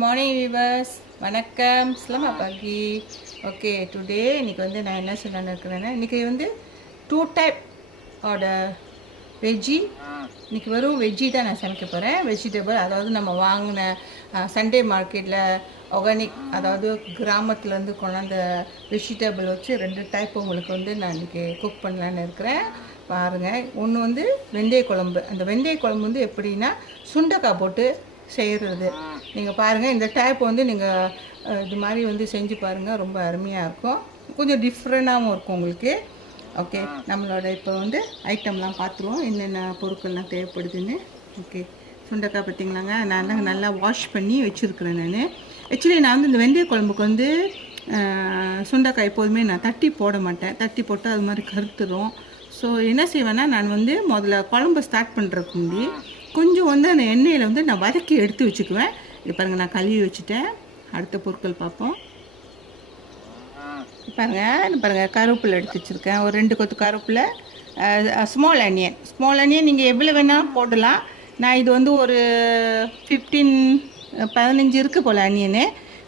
Morning viewers, வணக்கம், selamat pagi. Okay, today இன்றைக்கி வந்து நான் என்ன சொல்லலான்னு இருக்கிறேன்னா, இன்றைக்கி வந்து 2 டைப் ஓட வெஜ்ஜி. இன்றைக்கி வெறும் வெஜ்ஜி தான் நான் சமைக்க போகிறேன். வெஜிடபிள், அதாவது நம்ம வாங்கின சண்டே மார்க்கெட்டில் ஆர்கானிக், அதாவது கிராமத்துலேருந்து கொண்டாந்த வெஜிடபிள் வச்சு 2 டைப் உங்களுக்கு வந்து நான் இன்றைக்கி குக் பண்ணலான்னு இருக்கிறேன். பாருங்கள், ஒன்று வந்து வெந்தய குழம்பு. அந்த வெந்தய குழம்பு வந்து எப்படின்னா சுண்டைக்காய் போட்டு செய்கிறது. நீங்கள் பாருங்கள், இந்த டைப் வந்து நீங்கள் இது மாதிரி வந்து செஞ்சு பாருங்கள், ரொம்ப அருமையாக இருக்கும். கொஞ்சம் டிஃப்ரெண்ட்டாகவும் இருக்கும் உங்களுக்கு. ஓகே, நம்மளோட இப்போ வந்து ஐட்டம்லாம் பார்த்துருவோம், என்னென்ன பொருட்கள்லாம் தேவைப்படுதுன்னு. ஓகே, சுண்டைக்காய் பார்த்திங்களாங்க, நான் நல்லா வாஷ் பண்ணி வச்சுருக்கிறேன். ஆக்சுவலி நான் வந்து இந்த வெந்தய குழம்புக்கு வந்து சுண்டைக்காய் எப்போதுமே நான் தட்டி போட மாட்டேன். தட்டி போட்டால் அது மாதிரி கருத்துரும். ஸோ என்ன செய்வேன்னா, நான் வந்து முதல்ல குழம்பு ஸ்டார்ட் பண்ணுறதுக்கு முன்னாடி கொஞ்சம் வந்து அந்த எண்ணெயில் வந்து நான் வதக்கி எடுத்து வச்சுக்குவேன். இது பாருங்கள், நான் கழுவி வச்சுட்டேன். அடுத்த பொருட்கள் பார்ப்போம். பாருங்கள், கருவேப்பிலை எடுத்து வச்சுருக்கேன். ஒரு 2 கொத்து கருவேப்பிலை, ஸ்மால் ஆனியன் நீங்கள் எவ்வளோ வேணாலும் போடலாம். நான் இது வந்து ஒரு 15 இருக்குது போல் ஆனியனு.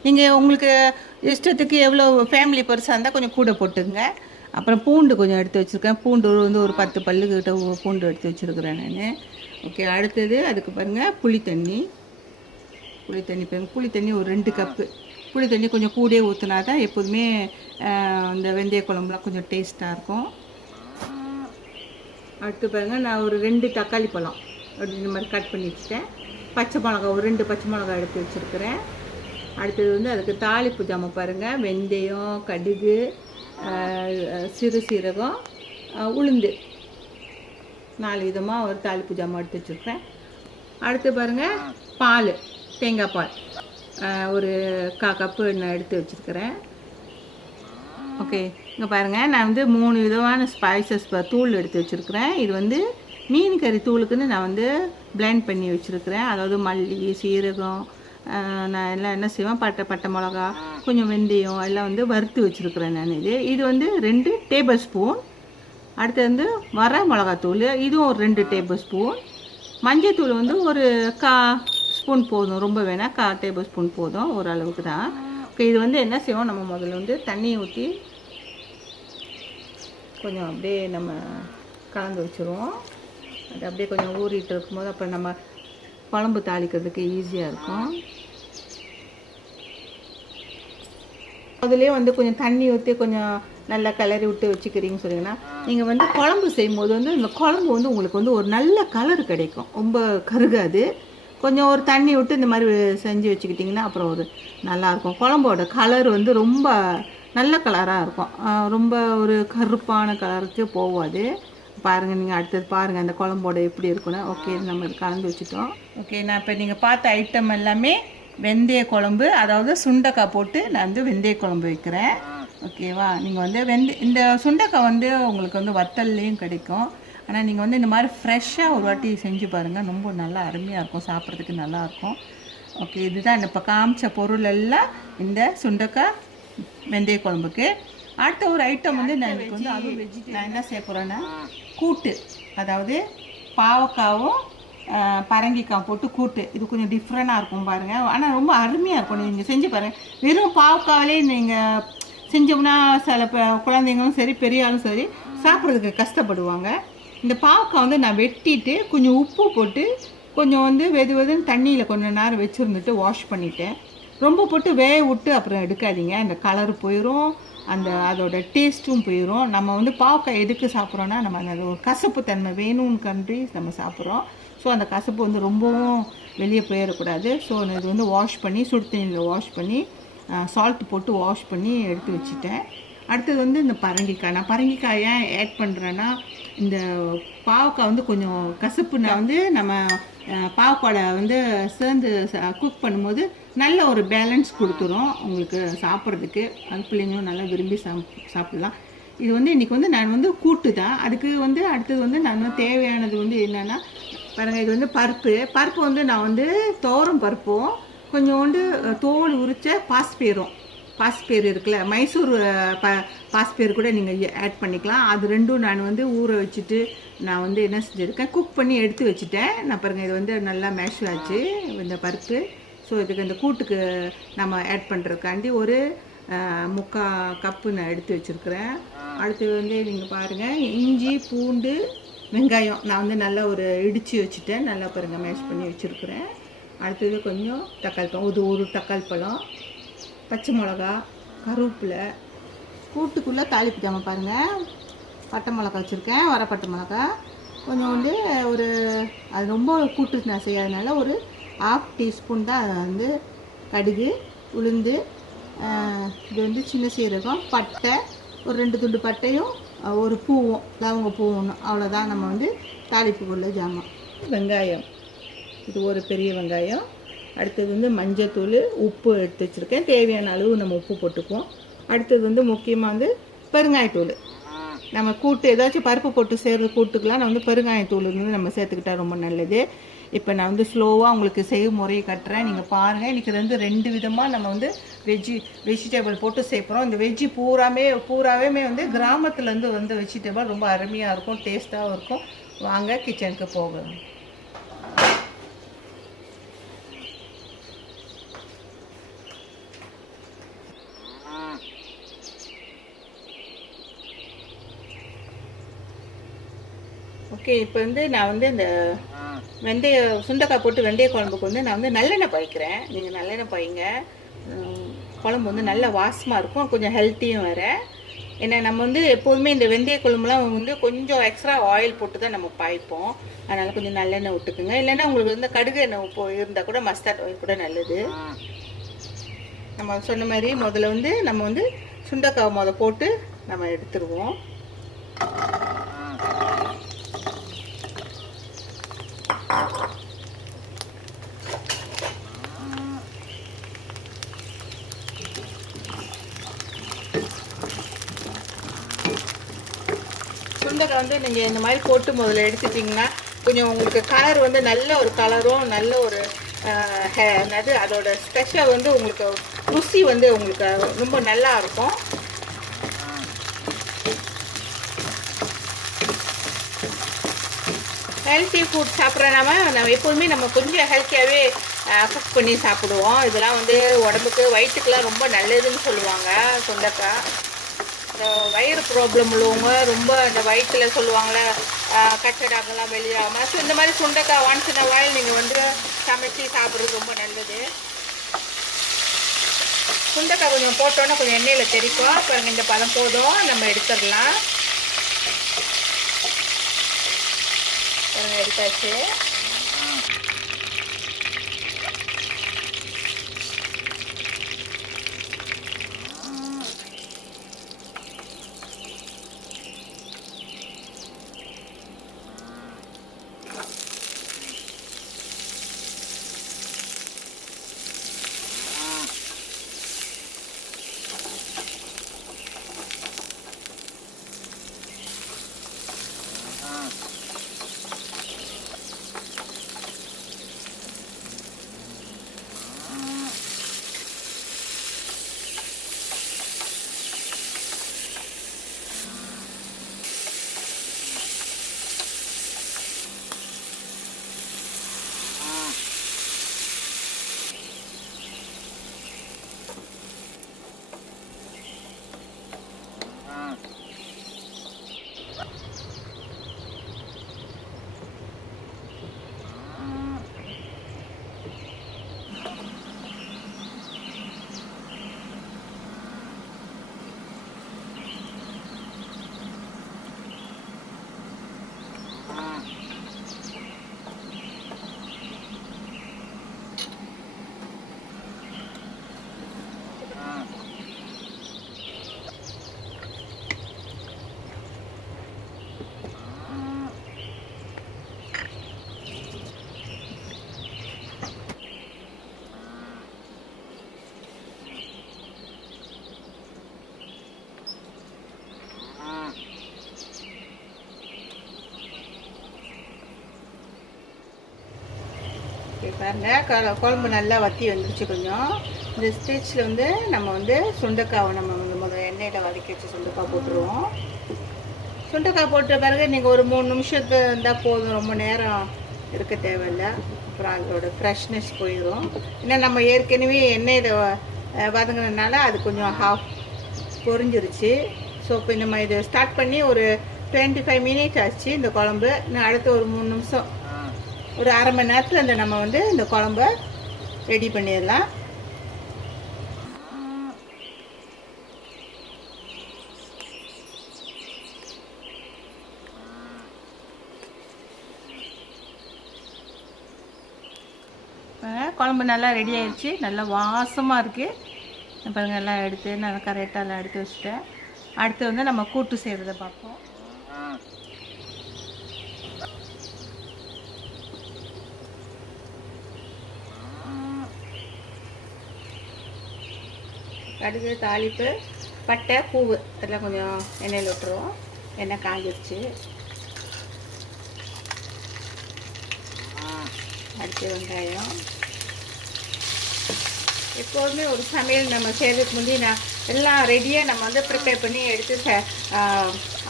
நீங்கள் உங்களுக்கு இஷ்டத்துக்கு எவ்வளோ ஃபேமிலி பெருசாக இருந்தால் கொஞ்சம் கூட போட்டுங்க. அப்புறம் பூண்டு கொஞ்சம் எடுத்து வச்சுருக்கேன். பூண்டு வந்து ஒரு 10 பல்லுக்கிட்ட பூண்டு எடுத்து வச்சுருக்கிறேன் நான். ஓகே, அடுத்தது அதுக்கு பாருங்கள், புளித்தண்ணி பாருங்கள். புளித்தண்ணி ஒரு 2 கப்பு. புளித்தண்ணி கொஞ்சம் கூடயே ஊற்றினா தான் எப்போதுமே இந்த வெந்தய குழம்புலாம் கொஞ்சம் டேஸ்ட்டாக இருக்கும். அடுத்து பாருங்கள், நான் ஒரு 2 தக்காளி பழம் அப்படி இந்த மாதிரி கட் பண்ணி வச்சுட்டேன். பச்சை மிளகா ஒரு 2 பச்சை மிளகா எடுத்து வச்சுருக்கிறேன். அடுத்தது வந்து அதுக்கு தாளிப்பு ஜாமான் பாருங்கள், வெந்தயம், கடுகு, சிறு சீரகம், உளுந்து, 4 விதமாக ஒரு தாளிப்பு ஜாமான் எடுத்து வச்சுருக்கேன். அடுத்து பாருங்கள், பால், தேங்காய் பால் ஒரு 1/4 கப்பு நான் எடுத்து வச்சுருக்கிறேன். ஓகே, இங்கே பாருங்கள், நான் வந்து 3 விதமான ஸ்பைசஸ் தூள் எடுத்து வச்சுருக்கிறேன். இது வந்து மீன் கறி தூளுக்குன்னு நான் வந்து பிளெண்ட் பண்ணி வச்சுருக்கிறேன். அதாவது மல்லி, சீரகம், நான் எல்லாம் என்ன செய்வேன், பட்டை மிளகா, கொஞ்சம் வெந்தயம் எல்லாம் வந்து வறுத்து வச்சுருக்கிறேன் நான். இது வந்து 2 டேபிள் ஸ்பூன். அடுத்து வந்து வர மிளகாத்தூள், இதுவும் ஒரு 2 டேபிள் ஸ்பூன். மஞ்சத்தூள் வந்து ஒரு 1/4 ஸ்பூன் போதும், ரொம்ப வேணால் 1/4 டேபிள் ஸ்பூன் போதும், ஓரளவுக்கு தான். ஓகே, இது வந்து என்ன செய்வோம், நம்ம முதல்ல வந்து தண்ணி ஊற்றி கொஞ்சம் அப்படியே நம்ம கலந்து வச்சுருவோம். அது அப்படியே கொஞ்சம் ஊறிட்டு இருக்கும்போது அப்புறம் நம்ம குழம்பு தாளிக்கிறதுக்கு ஈஸியாக இருக்கும். அதுலேயே வந்து கொஞ்சம் தண்ணி ஊற்றி கொஞ்சம் நல்லா கிளறி விட்டு வச்சுக்கிறீங்கன்னு சொன்னீங்கன்னா, நீங்கள் வந்து குழம்பு செய்யும்போது வந்து இந்த குழம்பு வந்து உங்களுக்கு வந்து ஒரு நல்ல கலர் கிடைக்கும், ரொம்ப கருகாது. கொஞ்சம் ஒரு தண்ணி விட்டு இந்த மாதிரி செஞ்சு வச்சுக்கிட்டிங்கன்னா அப்புறம் ஒரு நல்லாயிருக்கும். குழம்போட கலர் வந்து ரொம்ப நல்ல கலராக இருக்கும், ரொம்ப ஒரு கருப்பான கலருக்கு போகாது. பாருங்கள், நீங்கள் அடுத்தது பாருங்கள் அந்த குழம்போட எப்படி இருக்குன்னு. ஓகே, நம்ம இது கலந்து வச்சுட்டோம். ஓகே, நான் இப்போ நீங்கள் பார்த்த ஐட்டம் எல்லாமே வெந்தய குழம்பு, அதாவது சுண்டைக்காய் போட்டு நான் வந்து வெந்தய குழம்பு வைக்கிறேன். ஓகேவா, நீங்கள் வந்து இந்த சுண்டைக்காய் வந்து உங்களுக்கு வந்து வத்தல்லையும் கிடைக்கும். ஆனால் நீங்கள் வந்து இந்த மாதிரி ஃப்ரெஷ்ஷாக ஒரு வாட்டி செஞ்சு பாருங்கள், ரொம்ப நல்லா அருமையாக இருக்கும், சாப்பிட்றதுக்கு நல்லாயிருக்கும். ஓகே, இதுதான் இப்போ காமிச்ச பொருள் எல்லாம் இந்த சுண்டைக்காய் வெந்தய குழம்புக்கு. அடுத்த ஒரு ஐட்டம் வந்து நான் இன்றைக்கி வந்து அதுவும் நான் என்ன செய்ய போகிறேன்னா, கூட்டு, அதாவது பாவக்காவும் பரங்கிக்காய் போட்டு கூட்டு. இது கொஞ்சம் டிஃப்ரெண்ட்டாக இருக்கும் பாருங்கள், ஆனால் ரொம்ப அருமையாக இருக்கும். நீங்கள் செஞ்சு பாருங்கள். வெறும் பாவக்காவிலே நீங்கள் செஞ்சோம்னா சில குழந்தைங்களும் சரி பெரியாலும் சரி சாப்பிட்றதுக்கு கஷ்டப்படுவாங்க. இந்த பாவக்காய் வந்து நான் வெட்டிட்டு கொஞ்சம் உப்பு போட்டு கொஞ்சம் வந்து வெதுன்னு தண்ணியில் கொஞ்சம் நேரம் வச்சுருந்துட்டு வாஷ் பண்ணிவிட்டேன். ரொம்ப போட்டு வேக விட்டு அப்புறம் எடுக்காதீங்க, அந்த கலர் போயிடும், அதோட டேஸ்ட்டும் போயிடும். நம்ம வந்து பாவக்காய் எதுக்கு சாப்பிட்றோன்னா, நம்ம அந்த ஒரு கசப்பு தன்மை வேணும்னு கண்டி நம்ம சாப்பிட்றோம். ஸோ அந்த கசப்பு வந்து ரொம்பவும் வெளியே போயிடக்கூடாது. ஸோ இது வந்து வாஷ் பண்ணி சுடு தண்ணியில் வாஷ் பண்ணி சால்ட் போட்டு வாஷ் பண்ணி எடுத்து வச்சுட்டேன். அடுத்தது வந்து இந்த பரங்கிக்காய். நான் பரங்கிக்காய் ஏன் ஆட் பண்ணுறேன்னா, இந்த பாவக்காய் வந்து கொஞ்சம் கசப்புனா வந்து நம்ம பாவக்காயை வந்து சேர்ந்து குக் பண்ணும்போது நல்ல ஒரு பேலன்ஸ் கொடுத்துரும் உங்களுக்கு சாப்பிட்றதுக்கு. அது பிள்ளைங்களும் நல்லா விரும்பி சாப்பிட்லாம். இது வந்து இன்றைக்கி வந்து நான் வந்து கூட்டு தான். அதுக்கு வந்து அடுத்தது வந்து நான் தேவையானது வந்து என்னென்னா பாருங்கள், இது வந்து பருப்பு வந்து நான் வந்து துவரம் பருப்பும் கொஞ்சோண்டு தோல் உரித்த பாசிப்பயிறு இருக்குல்ல, மைசூர் பாசிப்பயிறு கூட நீங்கள் ஆட் பண்ணிக்கலாம். அது 2ம் நான் வந்து ஊற வச்சுட்டு நான் வந்து என்ன செஞ்சுருக்கேன், குக் பண்ணி எடுத்து வச்சுட்டேன். நான் பாருங்கள், இது வந்து நல்லா மேஷ் ஆச்சு இந்த பருப்பு. ஸோ ஸோ இதுக்கு இந்த கூட்டுக்கு நம்ம ஆட் பண்ணுறதுக்காண்டி ஒரு 3/4 கப்பு நான் எடுத்து வச்சுருக்கிறேன். அடுத்தது வந்து நீங்கள் பாருங்கள், இஞ்சி பூண்டு வெங்காயம் நான் வந்து நல்லா ஒரு இடித்து வச்சுட்டேன். நல்லா பாருங்கள் மேஷ் பண்ணி வச்சுருக்கிறேன். அடுத்தது கொஞ்சம் தக்காளி பழம், ஒரு தக்காளி பழம், பச்சை மிளகா, கருவேப்பிலை, கூட்டுக்குள்ளே தாளிப்பு ஜாமான் பாருங்கள், பட்டை மிளகா வச்சுருக்கேன், வரப்பட்டை மிளகா கொஞ்சம் வந்து ஒரு அது ரொம்ப கூட்டு நான் செய்யாதனால ஒரு 1/2 டீஸ்பூன் தான் வந்து கடுகு, உளுந்து, இது வந்து சின்ன சீரகம், பட்டை, ஒரு 2 துண்டு பட்டையும் ஒரு பூவும் லவங்க பூவும், அவ்வளோதான் நம்ம வந்து தாளிப்புக்குள்ள ஜாமான். வெங்காயம், இது ஒரு பெரிய வெங்காயம். அடுத்தது வந்து மஞ்சத்தூள், உப்பு எடுத்து வச்சுருக்கேன், தேவையான அளவு நம்ம உப்பு போட்டுக்குவோம். அடுத்தது வந்து முக்கியமாக வந்து பெருங்காயத்தூள். நம்ம கூட்டு ஏதாச்சும் பருப்பு போட்டு செய்கிற கூட்டுக்கெலாம் நான் வந்து பெருங்காயத்தூள் வந்து நம்ம சேர்த்துக்கிட்டா ரொம்ப நல்லது. இப்போ நான் வந்து ஸ்லோவாக உங்களுக்கு செய்யும் முறையை கட்டுறேன், நீங்கள் பாருங்கள். இன்றைக்கி 2 விதமாக நம்ம வந்து வெஜிடபிள் போட்டு சேர்க்குறோம். இந்த வெஜ்ஜி பூராவே வந்து கிராமத்துலேருந்து வந்து வெஜிடபிள் ரொம்ப அருமையாக இருக்கும், டேஸ்ட்டாகவும் இருக்கும். வாங்க கிச்சனுக்கு போகலாம். ஓகே, இப்போ வந்து நான் வந்து இந்த சுண்டைக்காய் போட்டு வெந்தய குழம்புக்கு வந்து நான் வந்து நல்லெண்ணெய் பாய்க்கிறேன். நீங்கள் நல்லெண்ணெய் பாய்ங்க, குழம்பு வந்து நல்ல வாசமாக இருக்கும், கொஞ்சம் ஹெல்த்தியும் வேறு. ஏன்னா நம்ம வந்து எப்போதுமே இந்த வெந்தய குழம்புலாம் வந்து கொஞ்சம் எக்ஸ்ட்ரா ஆயில் போட்டு தான் நம்ம பாய்ப்போம். அதனால் கொஞ்சம் நல்லெண்ணெய் விட்டுக்குங்க. இல்லைன்னா உங்களுக்கு வந்து கடுகு எண்ணெய் இருந்தால் கூட மஸ்டர்ட் ஆயில் கூட நல்லது. நம்ம சொன்ன மாதிரி முதல்ல வந்து நம்ம வந்து சுண்டைக்காய் போட்டு நம்ம எடுத்துருவோம். சுண்டைக்காய் வந்து நீங்கள் இந்த மாதிரி போட்டு முதல்ல எடுத்துட்டிங்கன்னா கொஞ்சம் உங்களுக்கு கலர் வந்து நல்ல ஒரு கலரும் நல்ல ஒரு என்னது அதோட ஸ்பெஷல் வந்து உங்களுக்கு ருசி வந்து உங்களுக்கு ரொம்ப நல்லா இருக்கும். ஹெல்த்தி ஃபுட் சாப்பிட்ற நம்ம எப்போதுமே நம்ம கொஞ்சம் ஹெல்த்தியாகவே குக் பண்ணி சாப்பிடுவோம். இதெல்லாம் வந்து உடம்புக்கு வயிற்றுக்கெலாம் ரொம்ப நல்லதுன்னு சொல்லுவாங்க. சுண்டைக்காய் இந்த வயிறு ப்ராப்ளம் உள்ளவங்க ரொம்ப இந்த வயிற்றில் சொல்லுவாங்களே கச்சடாக்கெல்லாம் வெளியாகாமல், ஸோ இந்த மாதிரி சுண்டைக்காய் ஒன்ஸ் இன் அ வைல் நீங்கள் வந்து சமைச்சி சாப்பிட்றது ரொம்ப நல்லது. சுண்டைக்காய் கொஞ்சம் போட்டோன்னா கொஞ்சம் எண்ணெயில் தெரிக்கும். பாருங்கள், இந்த பதம் போதும், நம்ம எடுத்துடலாம். எடுத்தாச்சு. பாருங்கள், குழம்பு நல்லா வற்றி வந்துருச்சு. கொஞ்சம் இந்த ஸ்டேஜில் வந்து நம்ம வந்து சுண்டைக்காவை நம்ம வந்து முதல்ல எண்ணெயில் வதக்கி வச்சு சுண்டைக்காய் போட்டுருவோம். சுண்டைக்காய் போட்ட பிறகு நீங்கள் ஒரு 3 நிமிஷத்து இருந்தால் போதும், ரொம்ப நேரம் இருக்க தேவையில்லை. அப்புறம் அதோட ஃப்ரெஷ்னஸ் போயிடும். ஏன்னா நம்ம ஏற்கனவே எண்ணெயில் வதங்கினதுனால அது கொஞ்சம் பொரிஞ்சிருச்சு. ஸோ இப்போ நம்ம இதை ஸ்டார்ட் பண்ணி ஒரு 25 மினிட்ஸ் ஆச்சு இந்த குழம்பு. இன்னும் அடுத்து ஒரு 3 நிமிஷம், ஒரு அரை மணி நேரத்தில் நம்ம இந்த குழம்ப ரெடி பண்ணிடலாம். குழம்பு நல்லா ரெடி ஆயிடுச்சு. நல்லா வாசமாக இருக்குது பாருங்கள். எல்லாம் எடுத்து நல்லா கரெக்டாக எல்லாம் எடுத்து வச்சுட்டேன். அடுத்து நம்ம கூட்டு செய்கிறத பார்ப்போம். கடுகு, தாளிப்பு, பட்டை, பூவு அதெல்லாம் கொஞ்சம் எண்ணெயில் விட்டுருவோம். எண்ணெய் காஞ்சிருச்சு. அடுத்து வெங்காயம். எப்போதுமே ஒரு சமையல் நம்ம செய்கிறதுக்கு முந்தைய நான் எல்லாம் ரெடியாக நம்ம ப்ரிப்பேர் பண்ணி எடுத்து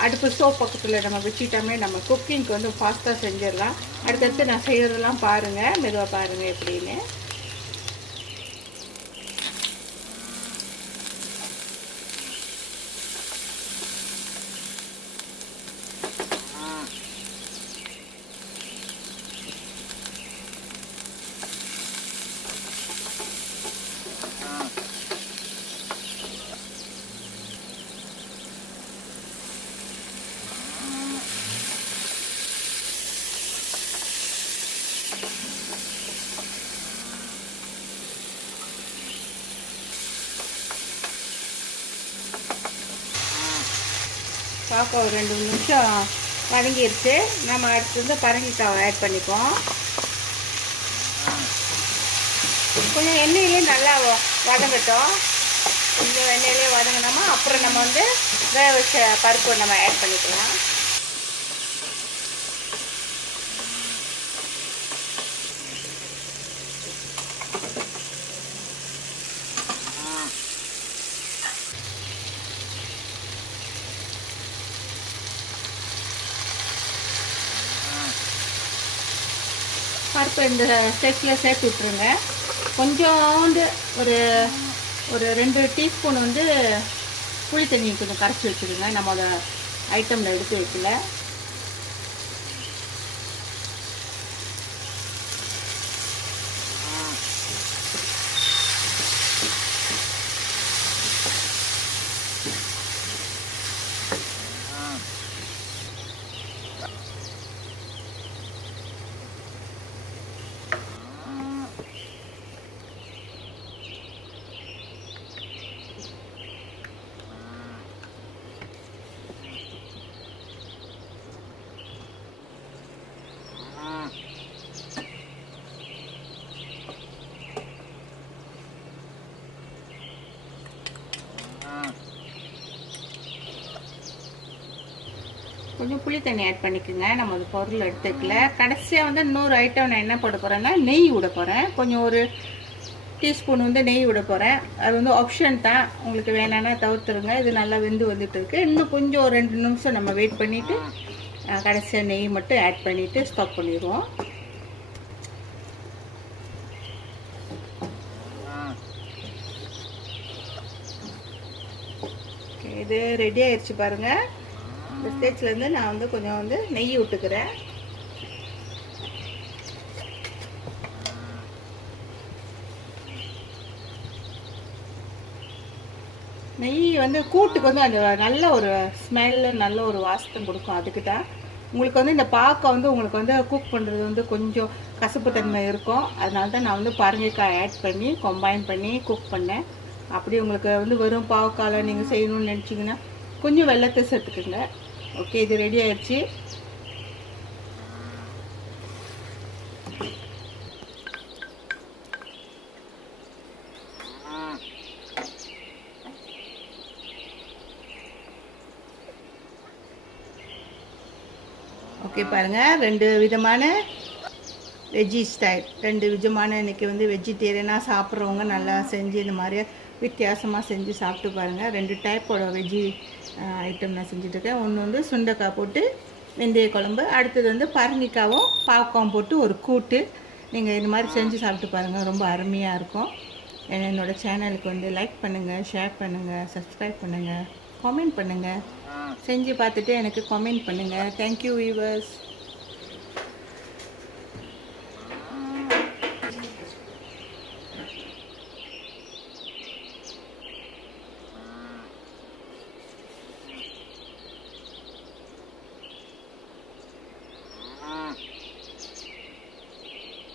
அடுப்பு ஸ்டவ் பக்கத்தில் நம்ம வச்சுட்டோமே நம்ம குக்கிங்க்கு ஃபாஸ்ட்டாக செஞ்சிடலாம். அடுத்தடுத்து நான் செய்கிறதெல்லாம் பாருங்கள், மெதுவாக பாருங்கள் எப்படின்னு. பாப்பா ஒரு 2 நிமிஷம் வதங்கிடுச்சு. நம்ம அடுத்து பரங்கிக்காய் ஆட் பண்ணிப்போம். கொஞ்சம் எண்ணெயிலே நல்லா வதங்கட்டும். கொஞ்சம் எண்ணெயிலே வதங்கினோமா அப்புறம் நம்ம வேக வச்ச பருப்பு நம்ம ஆட் பண்ணிக்கலாம். பருப்பு இந்த ஸ்டெப்ஸில் சேர்த்து விட்ருங்க. கொஞ்சோண்டு ஒரு 2 டீஸ்பூன் புளி தண்ணி கொஞ்சம் கரைச்சி வச்சுருங்க. நம்ம அதை ஐட்டமில் எடுத்து வைக்கல. கொஞ்சம் புளி தண்ணி ஆட் பண்ணிக்கோங்க. நம்ம அது பொருள் எடுத்துக்கல. கடைசியாக இன்னொரு ஐட்டம் நான் என்ன போட போகிறேன்னா நெய் விட போகிறேன். கொஞ்சம் ஒரு டீஸ்பூன் நெய் விட போகிறேன். அது ஆப்ஷன் தான், உங்களுக்கு வேணான்னா தவிர்த்துருங்க. இது நல்லா வெந்து வந்துட்டு இருக்கு. இன்னும் கொஞ்சம் ஒரு 2 நிமிஷம் நம்ம வெயிட் பண்ணிவிட்டு கடைசியாக நெய் மட்டும் ஆட் பண்ணிவிட்டு ஸ்டாப் பண்ணிடுவோம். இது ரெடி ஆயிடுச்சு பாருங்கள். இந்த ஸ்டேஜ்லேருந்து நான் கொஞ்சம் நெய் விட்டுக்கிறேன். நெய் கூட்டுக்கு அந்த நல்ல ஒரு ஸ்மெல்லு, நல்ல ஒரு வாசத்தை கொடுக்கும். அதுக்கு தான் உங்களுக்கு இந்த பாக்கை உங்களுக்கு குக் பண்ணுறது கொஞ்சம் கசப்பு தன்மை இருக்கும். அதனால தான் நான் பரங்கிக்காய் ஆட் பண்ணி கம்பைன் பண்ணி குக் பண்ணேன். அப்படி உங்களுக்கு வெறும் பாவக்காயில் நீங்கள் செய்யணும்னு நினச்சிங்கன்னா கொஞ்சம் வெல்லத்தை சேர்த்துக்குங்க. ஓகே, இது ரெடி ஆயிடுச்சு. ஓகே பாருங்கள், 2 விதமான வெஜ்ஜி ஸ்டைல், 2 விதமான இன்றைக்கி வெஜிடேரியனாக சாப்பிட்றவங்க நல்லா செஞ்சு இந்த மாதிரி வித்தியாசமாக செஞ்சு சாப்பிட்டு பாருங்கள். 2 டைப்போட வெஜ்ஜி ஐட்டம் நான் செஞ்சுட்ருக்கேன். ஒன்று சுண்டைக்காய் போட்டு வெந்தய குழம்பு. அடுத்தது வந்து பரங்கிக்காவும் பாவக்காவும் போட்டு ஒரு கூட்டு. நீங்கள் இந்த மாதிரி செஞ்சு சாப்பிட்டு பாருங்கள், ரொம்ப அருமையாக இருக்கும். என்னோடய சேனலுக்கு வந்து லைக் பண்ணுங்கள், ஷேர் பண்ணுங்கள், சப்ஸ்கிரைப் பண்ணுங்கள், கமெண்ட் பண்ணுங்கள். செஞ்சு பார்த்துட்டு எனக்கு கமெண்ட் பண்ணுங்கள். Thank you viewers.